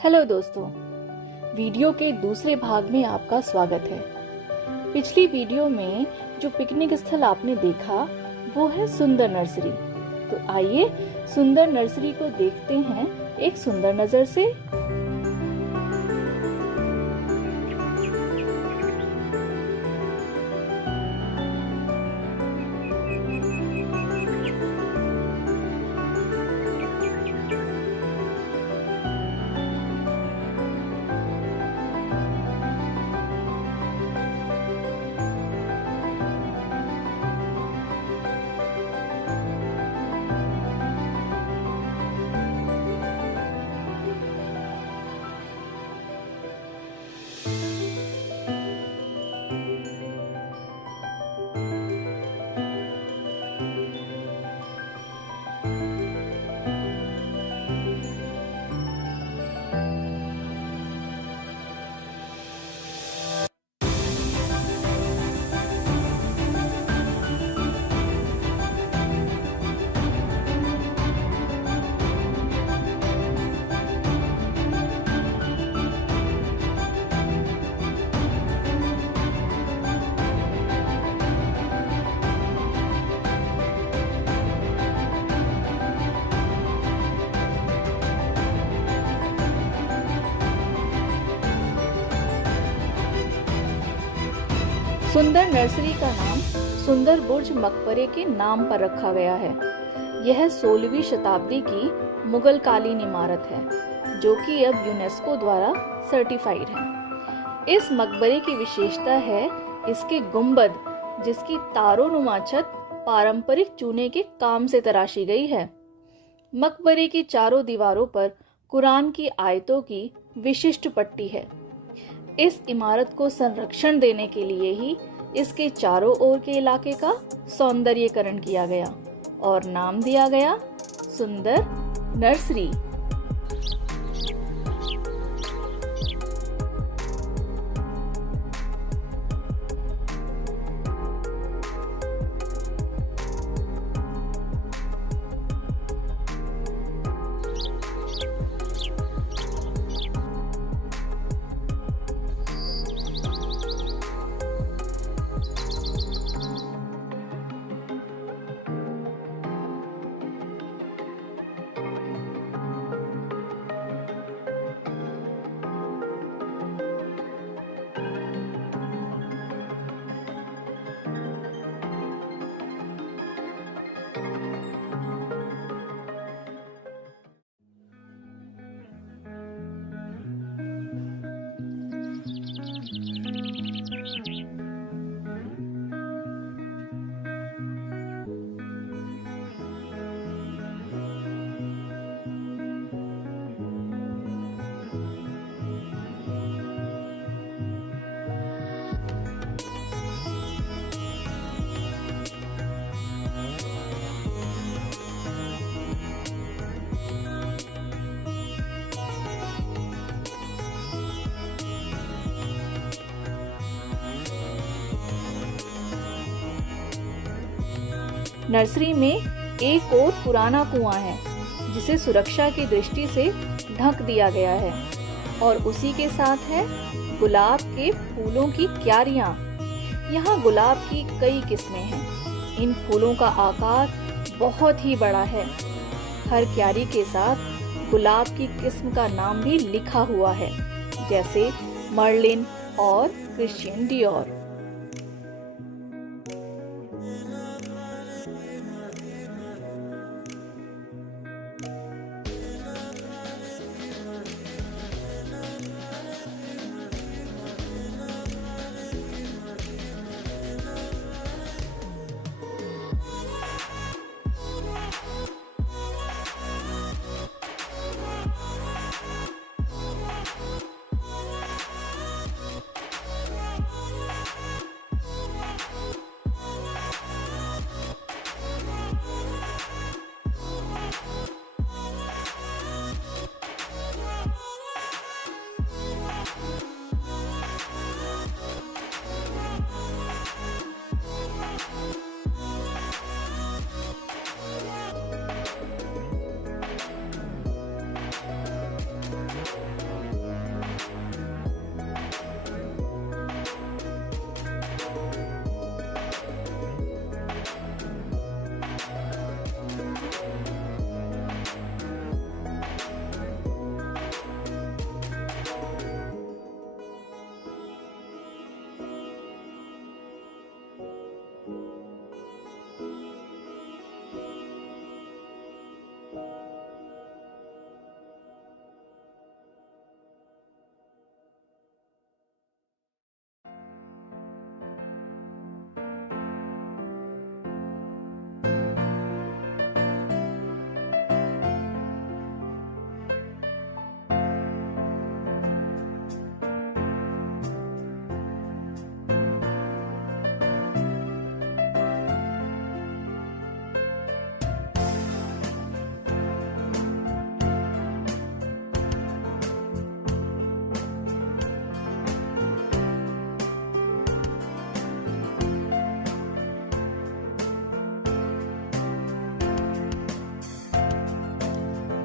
Hello दोस्तों, video के दूसरे भाग में आपका स्वागत है। पिछली वीडियो में जो पिकनिक स्थल आपने देखा वो है सुंदर नर्सरी। तो आइए सुंदर नर्सरी को देखते हैं एक सुंदर नजर से। सुंदर नर्सरी का नाम सुंदर बुर्ज मकबरे के नाम पर रखा गया है। यह 16वीं शताब्दी की मुगल कालीन इमारत है जो कि अब यूनेस्को द्वारा सर्टिफाइड है। इस मकबरे की विशेषता है इसके गुंबद, जिसकी तारोनुमा छत पारंपरिक चूने के काम से तराशी गई है। मकबरे की चारों दीवारों पर कुरान की आयतों की विशिष्ट पट्टी है। इस इमारत को संरक्षण देने के लिए ही इसके चारों ओर के इलाके का सौंदर्यीकरण किया गया और नाम दिया गया सुंदर नर्सरी। नर्सरी में एक और पुराना कुआं है जिसे सुरक्षा की दृष्टि से ढक दिया गया है और उसी के साथ है गुलाब के फूलों की क्यारियां। यहाँ गुलाब की कई किस्में हैं। इन फूलों का आकार बहुत ही बड़ा है। हर क्यारी के साथ गुलाब की किस्म का नाम भी लिखा हुआ है, जैसे मर्लिन और क्रिश्चियन डियोर।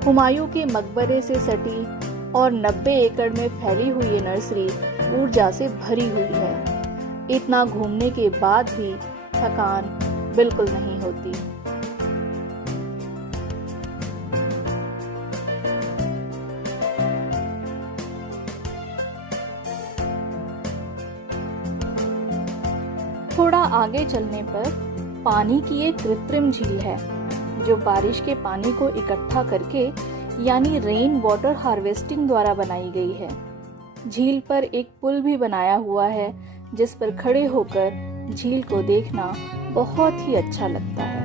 हुमायूं के मकबरे से सटी और 90 एकड़ में फैली हुई ये नर्सरी ऊर्जा से भरी हुई है। इतना घूमने के बाद भी थकान बिल्कुल नहीं होती। थोड़ा आगे चलने पर पानी की एक कृत्रिम झील है जो बारिश के पानी को इकट्ठा करके यानी रेन वाटर हार्वेस्टिंग द्वारा बनाई गई है। झील पर एक पुल भी बनाया हुआ है जिस पर खड़े होकर झील को देखना बहुत ही अच्छा लगता है।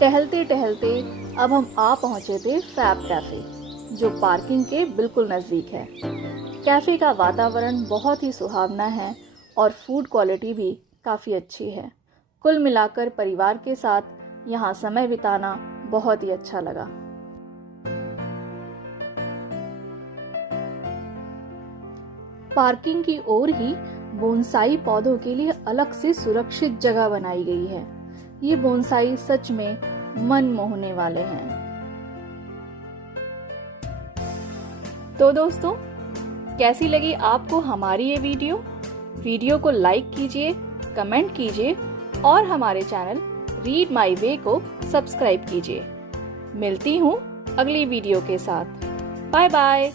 टहलते टहलते अब हम आ पहुंचे थे फैब कैफे, जो पार्किंग के बिल्कुल नज़दीक है। कैफे का वातावरण बहुत ही सुहावना है और फूड क्वालिटी भी काफ़ी अच्छी है। कुल मिलाकर परिवार के साथ यहाँ समय बिताना बहुत ही अच्छा लगा। पार्किंग की ओर ही बोनसाई पौधों के लिए अलग से सुरक्षित जगह बनाई गई है। ये बोनसाई सच में मन मोहने वाले हैं। तो दोस्तों, कैसी लगी आपको हमारी ये वीडियो? वीडियो को लाइक कीजिए, कमेंट कीजिए और हमारे चैनल रीड माई वे को सब्सक्राइब कीजिए। मिलती हूँ अगली वीडियो के साथ। Bye bye.